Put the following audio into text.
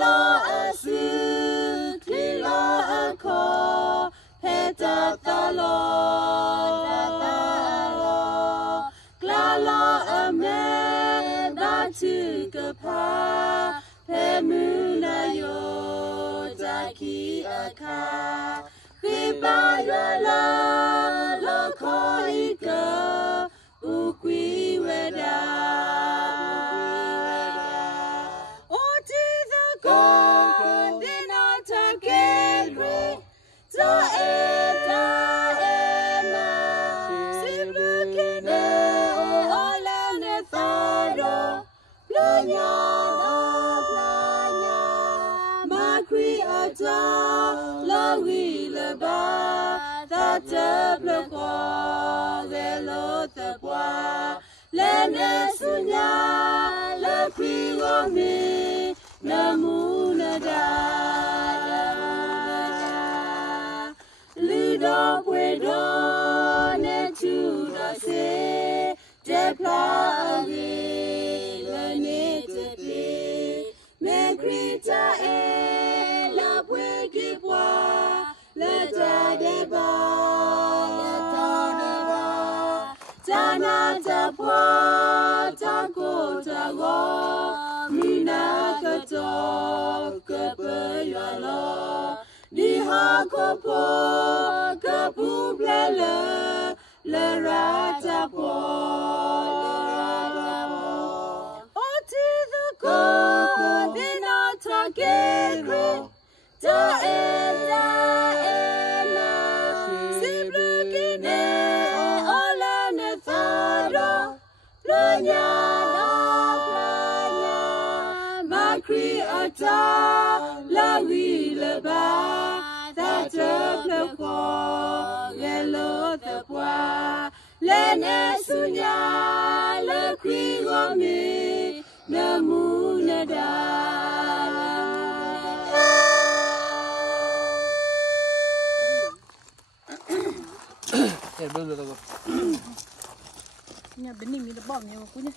lo asu tilo ako petatalo klalo ame batu kapa pemuna yo taki aka pipa yolo loko ika ukwi weda oti the god then atagere ta eta ena sibukene ola netharo planya makri ata lawi leba tata bloko velo tabwa lene sunya la krigomi namuna da lido puedo ne tu da se de plagi lene te pe me grita e la puegi pwa le ta de ba Tana tapwa tako tago mina kato kapayalo diha kopo kapublele le ratapo oti the ko dinata gegre ta ena siblukine planya makri ata lawi leba tata plako gelo tapwa lene sunya le krigomi namuna da Nya bening ni the bomb nya punya.